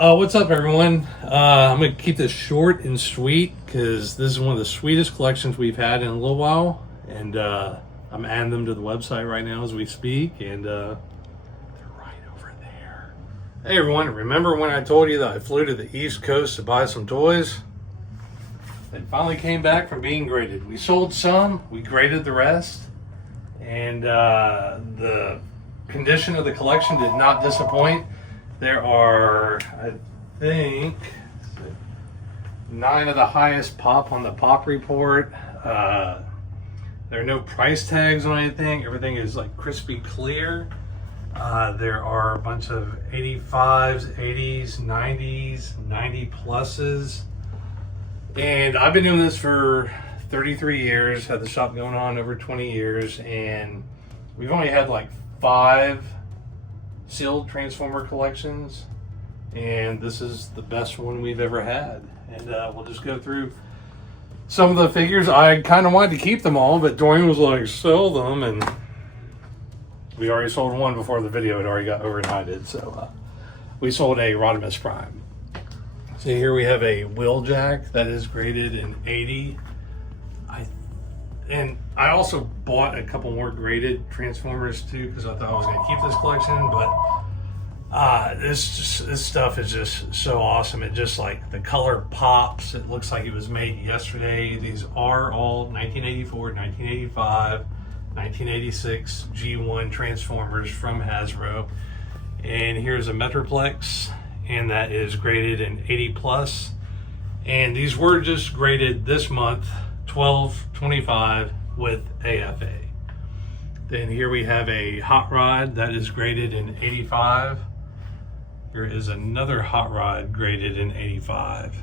What's up, everyone? I'm going to keep this short and sweet because this is one of the sweetest collections we've had in a little while. And I'm adding them to the website right now as we speak. And they're right over there. Hey, everyone. Remember when I told you that I flew to the East Coast to buy some toys? They finally came back from being graded. We sold some. We graded the rest. And the condition of the collection did not disappoint. There are, I think, 9 of the highest pop on the pop report. There are no price tags on anything. Everything is like crispy clear. There are a bunch of 85s, 80s, 90s, 90 pluses. And I've been doing this for 33 years, had the shop going on over 20 years, and we've only had like 5 sealed Transformer collections, and this is the best one we've ever had. And we'll just go through some of the figures. I kind of wanted to keep them all, but Dwayne was like, sell them, and we already sold one before the video had already got overnighted, so we sold a Optimus Prime. So here we have a Wheeljack that is graded in 80. And I also bought a couple more graded Transformers too because I thought I was going to keep this collection, but this stuff is just so awesome. It just, like, the color pops. It looks like it was made yesterday. These are all 1984, 1985, 1986 G1 Transformers from Hasbro. And here's a Metroplex, and that is graded in 80 plus. And these were just graded this month, 12/25 with AFA. Then here we have a Hot Rod that is graded in 85. Here is another Hot Rod graded in 85.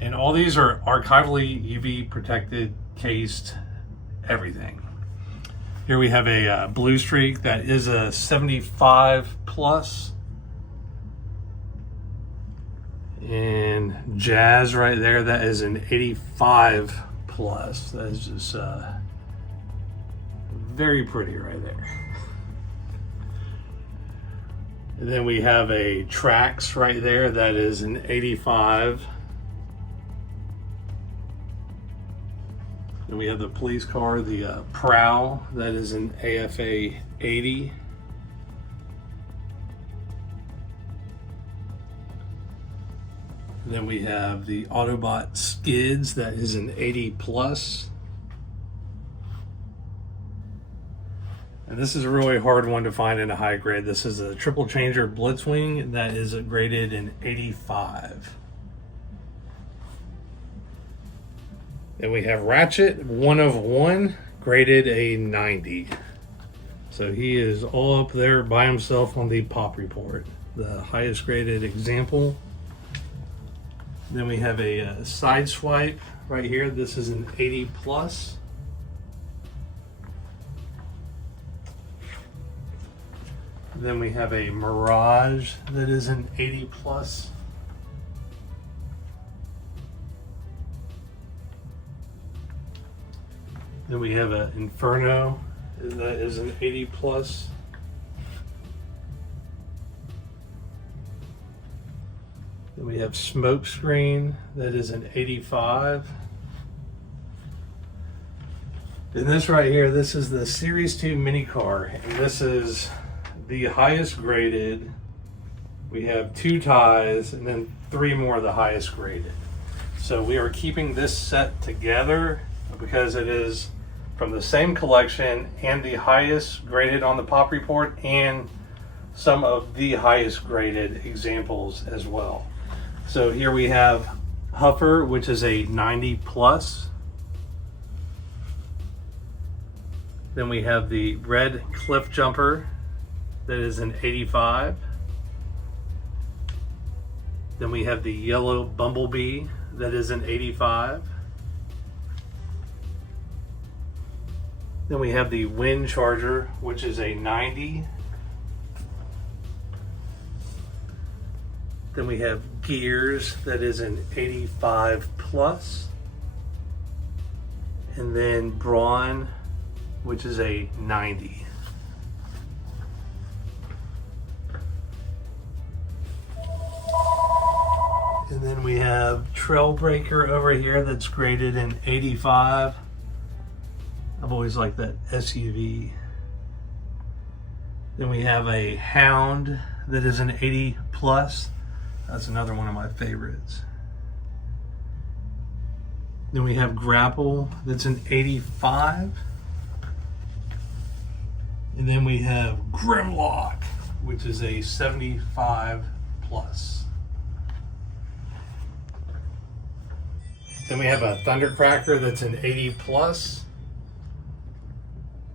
And all these are archivally UV protected, cased, everything. Here we have a Blue Streak that is a 75 plus. And Jazz right there, that is an 85 plus. That is just very pretty right there. And then we have a Trax right there, that is an 85. Then we have the police car, the Prowl, that is an AFA 80. Then we have the Autobot Skids, that is an 80 plus. And this is a really hard one to find in a high grade. This is a Triple Changer Blitzwing that is graded in 85. Then we have Ratchet, 1 of 1, graded a 90. So he is all up there by himself on the pop report, the highest graded example. Then we have a Sideswipe right here. This is an 80 plus. Then we have a Mirage that is an 80 plus. Then we have an Inferno that is an 80 plus. Then we have Smokescreen that is an 85. And this right here, this is the Series 2 mini car, and this is the highest graded. We have 2 ties and then 3 more of the highest graded. So we are keeping this set together because it is from the same collection and the highest graded on the pop report and some of the highest graded examples as well. So here we have Huffer, which is a 90 plus. Then we have the red Cliff Jumper that is an 85. Then we have the yellow Bumblebee that is an 85. Then we have the Wind Charger, which is a 90. Then we have Gears, that is an 85 plus. And then Brawn, which is a 90. And then we have Trailbreaker over here that's graded in 85. I've always liked that SUV. Then we have a Hound that is an 80 plus. That's another one of my favorites. Then we have Grapple that's an 85. And then we have Grimlock, which is a 75 plus. Then we have a Thundercracker that's an 80 plus.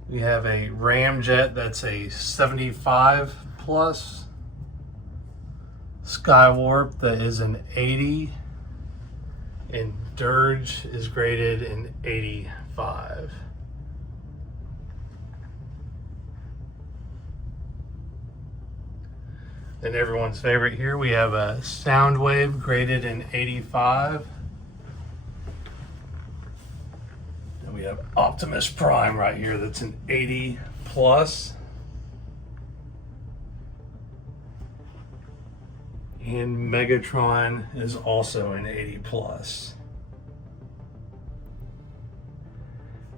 We have a Ramjet that's a 75 plus. Skywarp that is an 80. And Dirge is graded in 85. And everyone's favorite here, we have a Soundwave graded in 85. And we have Optimus Prime right here that's an 80 plus. And Megatron is also an 80 plus.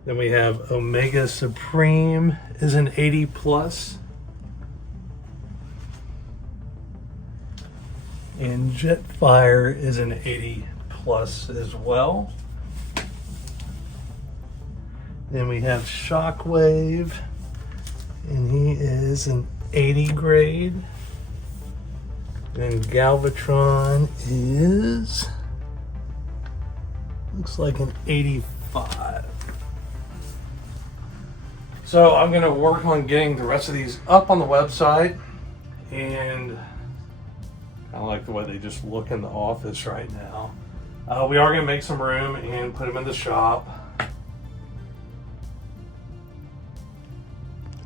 Then we have Omega Supreme is an 80 plus. And Jetfire is an 80 plus as well. Then we have Shockwave, and he is an 80 grade. And Galvatron is, looks like an 85. So I'm gonna work on getting the rest of these up on the website, and I like the way they just look in the office right now. We are gonna make some room and put them in the shop.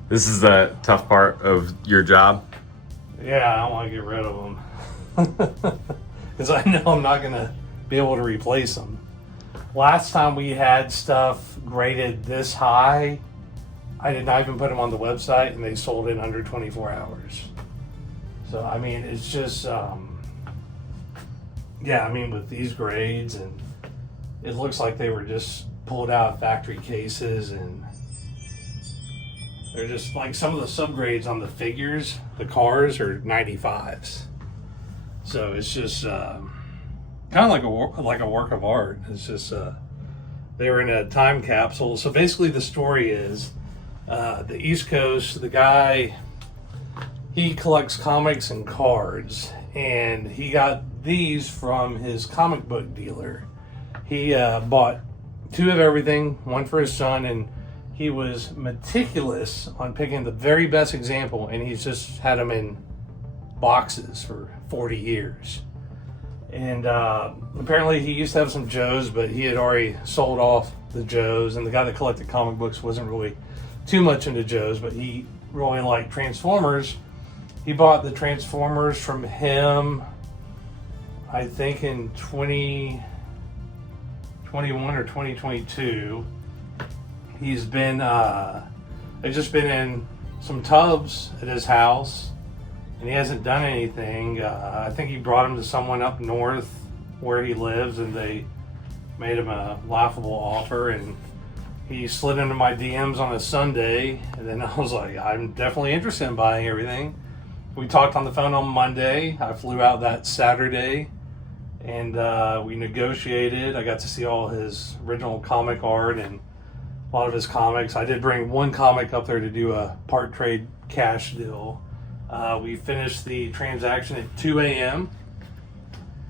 This is the tough part of your job. Yeah, I don't want to get rid of them because I know I'm not gonna be able to replace them. Last time we had stuff graded this high, I did not even put them on the website, and they sold in under 24 hours. So I mean, it's just, yeah. I mean, with these grades, and it looks like they were just pulled out of factory cases, and they're just like some of the subgrades on the figures. The cars are 95s, so it's just kind of like a work of art. It's just they were in a time capsule. So basically, the story is the East Coast. The guy, he collects comics and cards, and he got these from his comic book dealer. He bought 2 of everything, 1 for his son, and he was meticulous on picking the very best example, and he's just had them in boxes for 40 years. And apparently he used to have some Joes, but he had already sold off the Joes, and the guy that collected comic books wasn't really too much into Joes, but he really liked Transformers. He bought the Transformers from him, I think in 2021 or 2022. He's been, they've just been in some tubs at his house, and he hasn't done anything. I think he brought him to someone up north where he lives, and they made him a laughable offer, and he slid into my DMs on a Sunday, and then I was like, I'm definitely interested in buying everything. We talked on the phone on Monday. I flew out that Saturday, and we negotiated. I got to see all his original comic art and a lot of his comics. I did bring 1 comic up there to do a part trade cash deal. We finished the transaction at 2 a.m.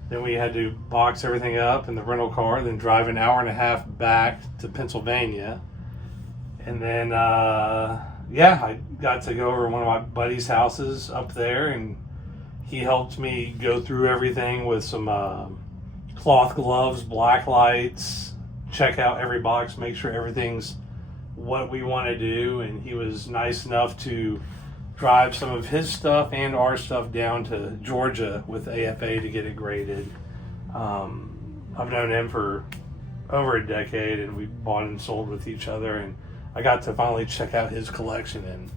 Then we had to box everything up in the rental car, then drive an hour and a half back to Pennsylvania. And then, yeah, I got to go over to one of my buddy's houses up there, and he helped me go through everything with some cloth gloves, black lights, check out every box, make sure everything's what we want to do. And he was nice enough to drive some of his stuff and our stuff down to Georgia with AFA to get it graded. I've known him for over a decade, and we bought and sold with each other, and I got to finally check out his collection, and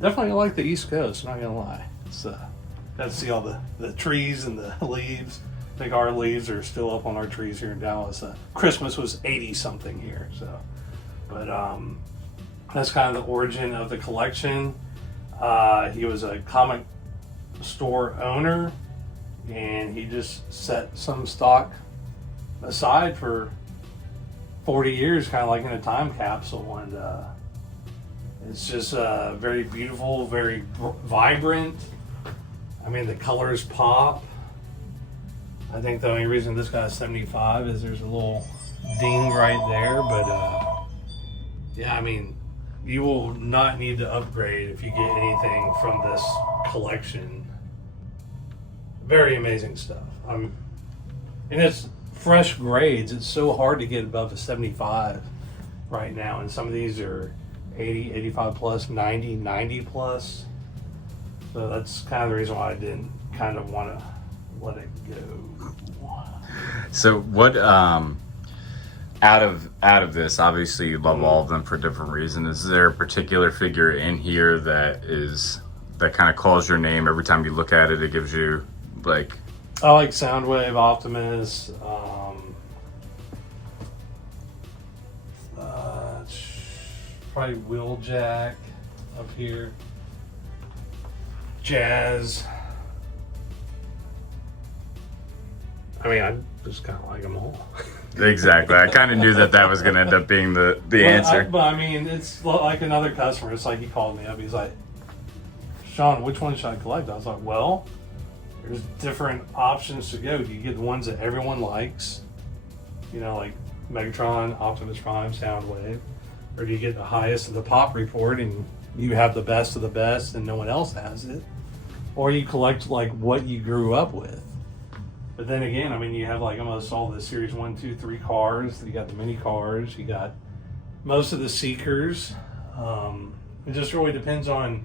definitely like the East Coast, not gonna lie. It's got to see all the trees and the leaves. think our leaves are still up on our trees here in Dallas. Christmas was 80 something here, so. But that's kind of the origin of the collection. He was a comic store owner, and he just set some stock aside for 40 years, kind of like in a time capsule, and it's just very beautiful, very vibrant. I mean, the colors pop. I think the only reason this guy's 75 is there's a little ding right there, but yeah, I mean, you will not need to upgrade if you get anything from this collection. Very amazing stuff. And it's fresh grades. It's so hard to get above a 75 right now, and some of these are 80, 85 plus, 90, 90 plus. So that's kind of the reason why I didn't kind of want to let it go. So what out of this, obviously you love all of them for different reasons. Is there a particular figure in here that kind of calls your name every time you look at it? It gives you like... I like Soundwave, Optimus, probably Wheeljack up here, Jazz. I mean, I just kind of like them all. Exactly. I kind of knew that was going to end up being the answer. But I mean, it's like another customer. It's like he called me up. He's like, Sean, which one should I collect? I was like, well, there's different options to go. Do you get the ones that everyone likes? You know, like Megatron, Optimus Prime, Soundwave. Or do you get the highest of the pop report and you have the best of the best and no one else has it? Or you collect like what you grew up with. But then again, I mean, you have like almost all the Series 1, 2, 3 cars. You got the mini cars. You got most of the Seekers. It just really depends on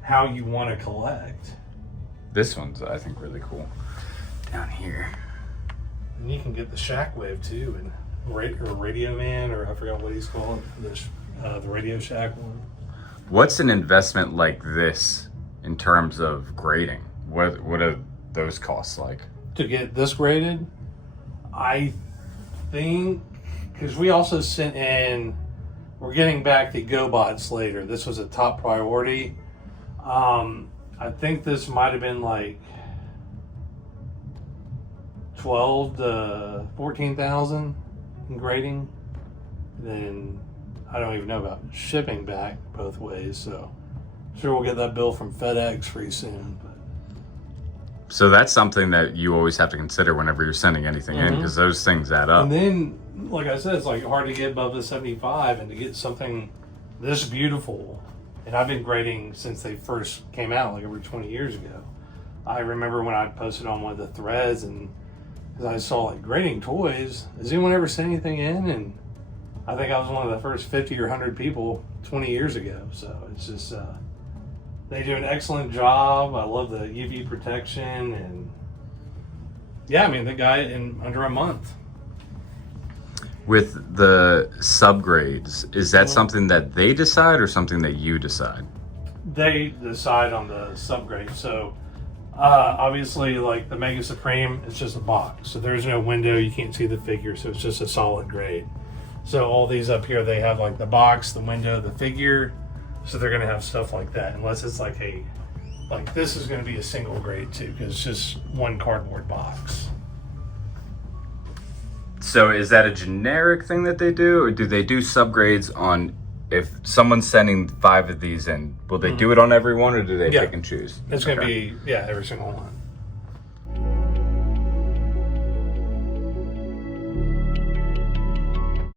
how you want to collect. This one's, I think, really cool. Down here. And you can get the Shackwave too, and or Radio Man, or I forgot what he's called. The Radio Shack one. What's an investment like this in terms of grading? What are those costs like? To get this graded, I think, because we also sent in, we're getting back the GoBots later. This was a top priority. I think this might have been like 12 to 14,000 in grading. Then I don't even know about shipping back both ways. So sure we'll get that bill from FedEx pretty soon. But. So that's something that you always have to consider whenever you're sending anything in, because those things add up. And then, like I said, it's like hard to get above the 75, and to get something this beautiful. And I've been grading since they first came out, like over 20 years ago. I remember when I posted on one of the threads, and because I saw like grading toys, has anyone ever sent anything in? And I think I was one of the first 50 or 100 people 20 years ago. So it's just, they do an excellent job. I love the UV protection, and yeah, I mean, they got it in under a month. With the subgrades, is that something that they decide or something that you decide? They decide on the subgrade. So obviously, like the Mega Supreme, it's just a box. So there's no window, you can't see the figure, so it's just a solid grade. So all these up here, they have like the box, the window, the figure. So they're gonna have stuff like that, unless it's like this is gonna be a single grade too, because it's just one cardboard box. So is that a generic thing that they do, or do they do subgrades on, if someone's sending 5 of these in, will they do it on every one, or do they pick and choose? It's gonna be, every single one.